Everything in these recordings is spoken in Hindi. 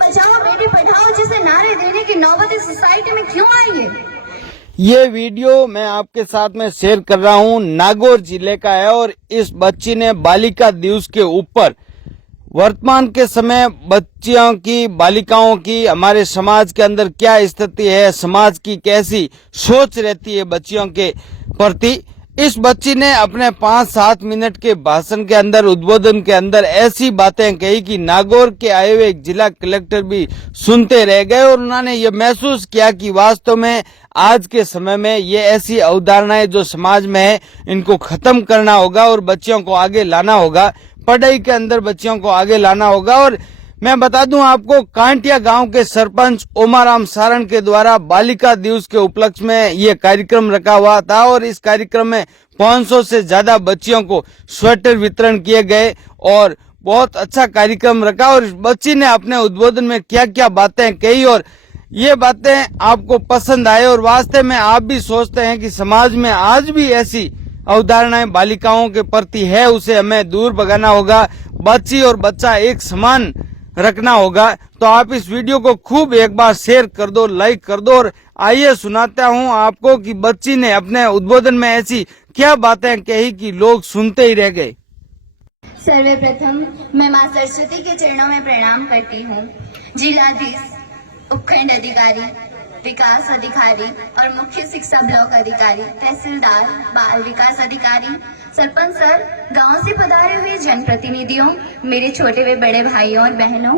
बचाओ बेटी पढ़ाओ जैसे नारे देने की नौबत इस सोसाइटी में क्यों आई है? ये वीडियो मैं आपके साथ में शेयर कर रहा हूँ, नागौर जिले का है और इस बच्ची ने बालिका दिवस के ऊपर वर्तमान के समय बच्चियों की, बालिकाओं की हमारे समाज के अंदर क्या स्थिति है, समाज की कैसी सोच रहती है बच्चियों के प्रति, इस बच्ची ने अपने 5-7 मिनट के भाषण के अंदर, उद्बोधन के अंदर ऐसी बातें कही कि नागौर के आए हुए जिला कलेक्टर भी सुनते रह गए और उन्होंने ये महसूस किया कि वास्तव में आज के समय में ये ऐसी अवधारणाएं जो समाज में है इनको खत्म करना होगा और बच्चियों को आगे लाना होगा, पढ़ाई के अंदर बच्चियों को आगे लाना होगा। और मैं बता दूं आपको, कांटिया गांव के सरपंच ओमाराम सारण के द्वारा बालिका दिवस के उपलक्ष्य में ये कार्यक्रम रखा हुआ था और इस कार्यक्रम में 500 से ज्यादा बच्चियों को स्वेटर वितरण किए गए और बहुत अच्छा कार्यक्रम रखा। और इस बच्ची ने अपने उद्बोधन में क्या क्या बातें कही और ये बातें आपको पसंद आए और वास्तव में आप भी सोचते हैं कि समाज में आज भी ऐसी अवधारणाएं बालिकाओं के प्रति है, उसे हमें दूर भगाना होगा, बच्ची और बच्चा एक समान रखना होगा, तो आप इस वीडियो को खूब एक बार शेयर कर दो, लाइक कर दो। और आइए सुनाता हूं आपको कि बच्ची ने अपने उद्बोधन में ऐसी क्या बातें कही कि लोग सुनते ही रह गए। सर्वप्रथम मैं मां सरस्वती के चरणों में प्रणाम करती हूँ। जिलाधीश, उपखंड अधिकारी, विकास अधिकारी और मुख्य शिक्षा ब्लॉक अधिकारी, तहसीलदार, बाल विकास अधिकारी, सरपंच सर, गांव से पधारे हुए जनप्रतिनिधियों, मेरे छोटे व बड़े भाइयों और बहनों,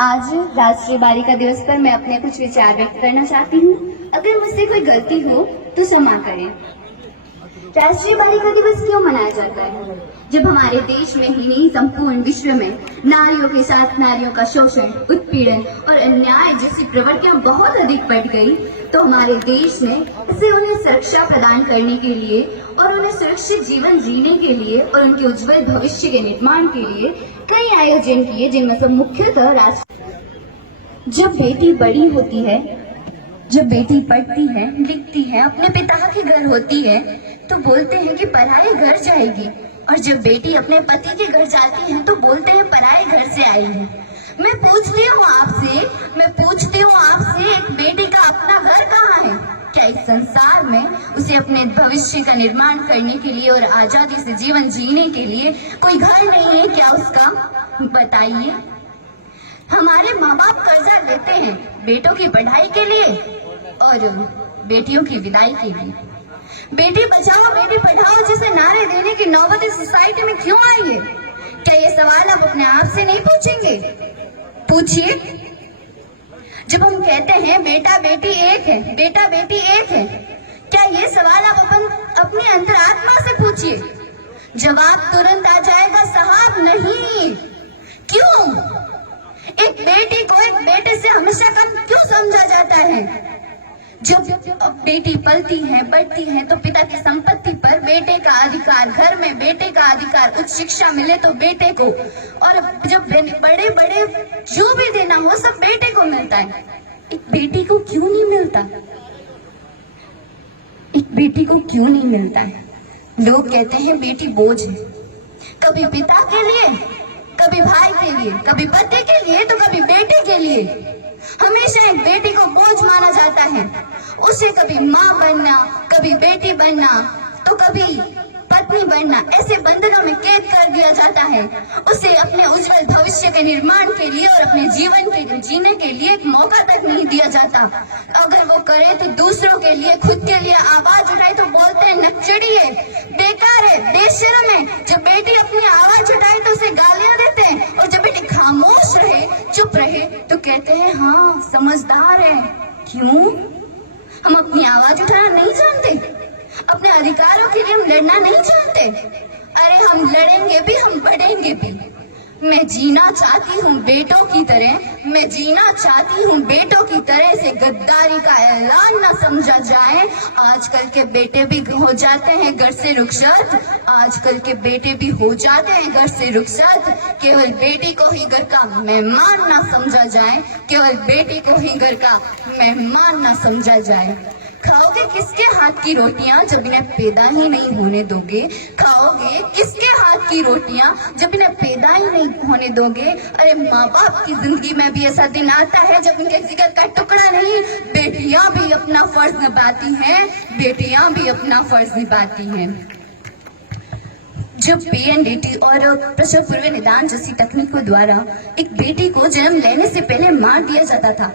आज राष्ट्रीय बालिका दिवस पर मैं अपने कुछ विचार व्यक्त करना चाहती हूँ। अगर मुझसे कोई गलती हो तो क्षमा करें। राष्ट्रीय बालिका दिवस क्यों मनाया जाता है? जब हमारे देश में ही नहीं संपूर्ण विश्व में नारियों के साथ नारियों का शोषण, उत्पीड़न और अन्याय जैसी प्रवृत्तियां बहुत अधिक बढ़ गई, तो हमारे देश ने इसे उन्हें सुरक्षा प्रदान करने के लिए और उन्हें सुरक्षित जीवन जीने के लिए और उनके उज्जवल भविष्य के निर्माण के लिए कई आयोजन किए, जिनमें से मुख्यतः जब बेटी बड़ी होती है, जब बेटी पढ़ती है, लिखती है, अपने पिता के घर होती है तो बोलते हैं कि पराए घर जाएगी, और जब बेटी अपने पति के घर जाती है तो बोलते हैं पराए घर से आई है। मैं पूछती हूँ आपसे, एक बेटी का अपना घर कहाँ है? क्या इस संसार में उसे अपने भविष्य का निर्माण करने के लिए और आजादी से जीवन जीने के लिए कोई घर नहीं है क्या उसका? बताइए। हमारे माँ बाप कर्जा लेते हैं बेटों की पढ़ाई के लिए और बेटियों की विदाई के लिए। बेटी बचाओ बेटी पढ़ाओ जैसे नारे देने की नौबत इस सोसाइटी में क्यों आई है? क्या ये सवाल आप अपने आप से नहीं पूछेंगे? पूछिए। जब हम कहते हैं बेटा बेटी एक है, बेटा बेटी एक है, क्या ये सवाल आप अपनी अंतरात्मा से पूछिए। जवाब तुरंत आ जाएगा, साहब नहीं। क्यों? एक बेटी को एक बेटे से हमेशा कम क्यों समझा जाता है? जब बेटी पलती है, बढ़ती है तो पिता की संपत्ति पर बेटे का अधिकार, घर में बेटे का अधिकार, उच्च शिक्षा मिले तो बेटे को, और जब बड़े बड़े जो भी देना हो सब बेटे को मिलता है। एक बेटी को क्यों नहीं मिलता? एक बेटी को क्यों नहीं मिलता है? लोग कहते हैं बेटी बोझ है, कभी पिता के लिए, कभी भाई के लिए, कभी पति के लिए तो कभी बेटे के लिए। हमेशा एक बेटी को बोझ माना जाता है। उसे कभी माँ बनना, कभी बेटी बनना, तो कभी पत्नी बनना, ऐसे बंधनों में कैद कर दिया जाता है। उसे अपने उज्जवल भविष्य के निर्माण के लिए और अपने जीवन के जीने के लिए एक मौका तक नहीं दिया जाता। अगर वो करे तो दूसरों के लिए, खुद के लिए आवाज उठाए तो बोलते हैं नक्चड़ी है, बेकार है, बेशर्म है। जब बेटी अपनी आवाज उठाए तो उसे गालियां देते हैं, और जब बेटी खामोश रहे, चुप रहे तो कहते हैं हाँ समझदार है। क्यों? हम अपनी आवाज उठाना नहीं जानते? अपने अधिकारों के लिए हम लड़ना नहीं जानते? अरे हम लड़ेंगे भी, हम बढ़ेंगे भी। मैं जीना चाहती हूँ बेटों की तरह, मैं जीना चाहती हूँ बेटों की तरह से गद्दारी का ऐलान न समझा जाए। आजकल के बेटे भी हो जाते हैं घर से रुखसत, आजकल के बेटे भी हो जाते हैं घर से रुखसत। केवल बेटी को ही घर का मेहमान न समझा जाए, केवल बेटी को ही घर का मेहमान न समझा जाए। खाओगे किसके हाथ की रोटियां जब इन्हें पैदा ही नहीं होने दोगे? खाओगे किसके हाथ की रोटियां जब इन्हें पैदा ही नहीं होने दोगे? अरे माँ बाप की जिंदगी में भी ऐसा दिन आता है जब इनके जिगर का टुकड़ा नहीं, बेटियां भी अपना फर्ज निभाती हैं, बेटियां भी अपना फर्ज निभाती हैं। जब PNDT और प्रसव पूर्व निदान जैसी तकनीकों द्वारा एक बेटी को जन्म लेने से पहले मार दिया जाता था,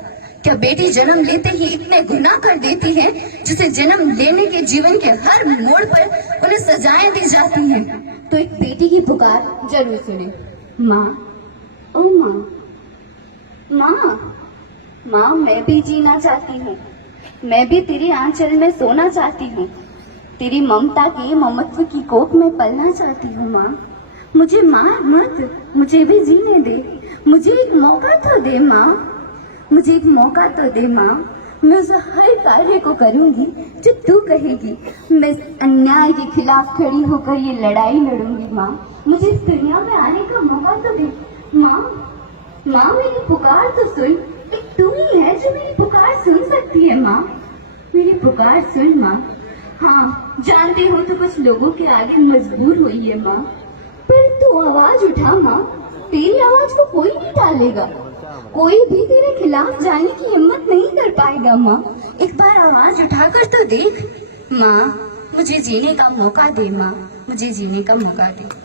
क्या बेटी जन्म लेते ही इतने गुनाह कर देती है जिसे जन्म लेने के जीवन के हर मोड़ पर उन्हें सजाएं दी जाती हैं? तो एक बेटी की पुकार जरूर सुने, माँ, ओ माँ, माँ, माँ, मैं भी जीना चाहती हूँ, मैं भी तेरी आंचल में सोना चाहती हूँ, तेरी ममता के ममत्व की कोख में पलना चाहती हूँ। माँ, मुझे मार मत, मुझे भी जीने दे, मुझे एक मौका तो दे माँ, मुझे एक मौका तो दे माँ। मैं उस हर कार्य को करूंगी जो तू कहेगी, मैं अन्याय के खिलाफ खड़ी होकर ये लड़ाई लड़ूंगी माँ, मुझे इस दुनिया में आने का मौका तो दे माँ। माँ, मेरी पुकार तो सुन, एक तू ही है जो मेरी पुकार सुन सकती है माँ, मेरी पुकार सुन माँ। हाँ, जानती हूँ तो कुछ लोगों के आगे मजबूर हुई है माँ, पर तू आवाज उठा माँ, तेरी आवाज को कोई नहीं टालेगा, कोई भी तेरे खिलाफ जाने की हिम्मत नहीं कर पाएगा माँ। एक बार आवाज उठाकर तो देख माँ, मुझे जीने का मौका दे माँ, मुझे जीने का मौका दे।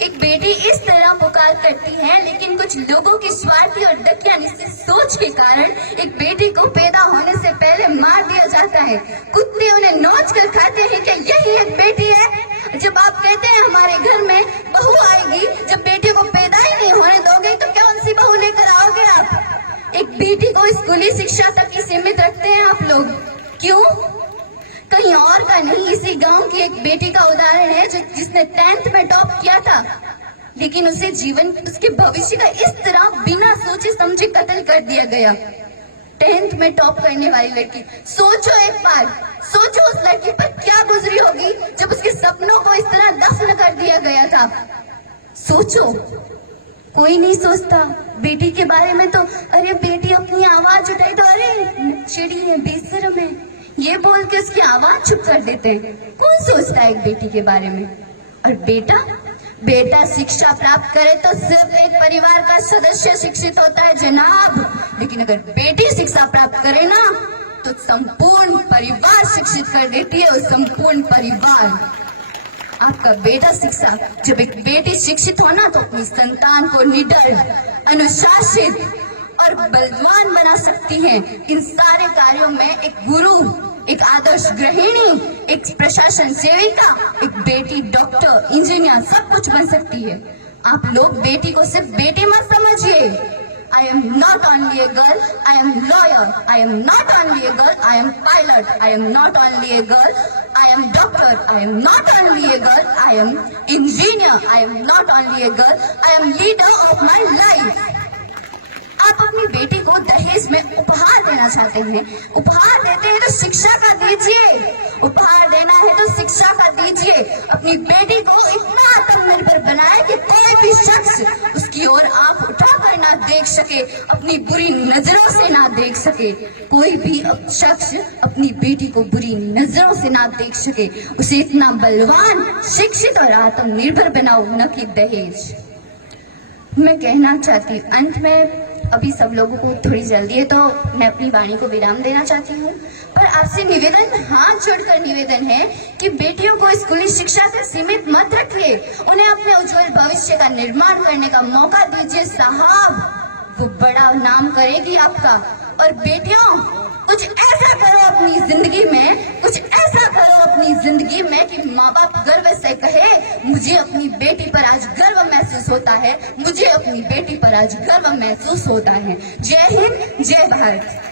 एक बेटी इस तरह पुकार करती है, लेकिन कुछ लोगों की स्वार्थी और दकियानुसी सोच के कारण एक बेटी को पैदा होने से पहले मार दिया जाता है। कुत्ते उन्हें नोच कर खाते हैं कि यही एक बेटी है। जब आप कहते हैं हमारे घर में बहू आएगी, जब बेटी को पैदा ही नहीं होने दोगे तो कौन सी बहू लेकर आओगे आप? एक बेटी को स्कूली शिक्षा तक ही सीमित रखते हैं आप लोग, क्यों? कहीं और का नहीं, इसी गांव की एक बेटी का उदाहरण है जिसने 10th में टॉप किया था, लेकिन उसे जीवन, उसके भविष्य का इस तरह बिना सोचे समझे कत्ल कर दिया गया। 10th में टॉप करने वाली लड़की, सोचो एक बार, सोचो उस लड़की पर क्या गुजरी होगी जब उसके सपनों को इस तरह दफन कर दिया गया था। सोचो, कोई नहीं सोचता बेटी के बारे में। तो अरे बेटी अपनी आवाज उठाई तो अरे चिड़ी है, बेशर्म है, ये बोल के उसकी आवाज चुप कर देते हैं। कौन सोचता है एक बेटी के बारे में? और बेटा शिक्षा प्राप्त करे तो सिर्फ एक परिवार का सदस्य शिक्षित होता है जनाब, लेकिन अगर बेटी शिक्षा प्राप्त करे ना तो संपूर्ण परिवार शिक्षित कर देती है, वो संपूर्ण परिवार। आपका बेटा शिक्षा, जब एक बेटी शिक्षित हो ना तो अपनी संतान को निडर, अनुशासित और बलवान बना सकती है। इन सारे कार्यों में एक गुरु, एक आदर्श गृहिणी, एक प्रशासन सेविका, एक बेटी डॉक्टर, इंजीनियर, सब कुछ बन सकती है। आप लोग बेटी को सिर्फ बेटी मत समझिए। I am not only a girl, I am lawyer. I am not only a girl, I am pilot. I am not only a girl, I am doctor. I am not only a girl, I am engineer. I am not only a girl, I am leader of my life. आप अपनी बेटी को दहेज में उपहार देना चाहते हैं, उपहार देते हैं तो शिक्षा का दीजिए, उपहार देना है तो शिक्षा का दीजिए। अपनी बेटी को इतना आत्मनिर्भर बनाए कि कोई भी शख्स उसकी ओर आंख उठाकर ना देख सके, अपनी बुरी नजरों से ना देख सके, कोई भी शख्स अपनी बेटी को बुरी नजरों से ना देख सके। उसे इतना बलवान, शिक्षित और आत्मनिर्भर बनाओ, न कि दहेज। मैं कहना चाहती हूँ अंत में, अभी सब लोगों को थोड़ी जल्दी है तो मैं अपनी वाणी को विराम देना चाहती हूँ, पर आपसे निवेदन, हाथ जोड़कर निवेदन है कि बेटियों को स्कूली शिक्षा तक सीमित मत रखिए, उन्हें अपने उज्जवल भविष्य का निर्माण करने का मौका दीजिए साहब, वो बड़ा नाम करेगी आपका। और बेटियों, कुछ ऐसा करो अपनी जिंदगी में, कुछ ऐसा करो अपनी जिंदगी में कि माँ बाप गर्व से कहे मुझे अपनी बेटी पर आज गर्व महसूस होता है, मुझे अपनी बेटी पर आज गर्व महसूस होता है। जय हिंद, जय भारत।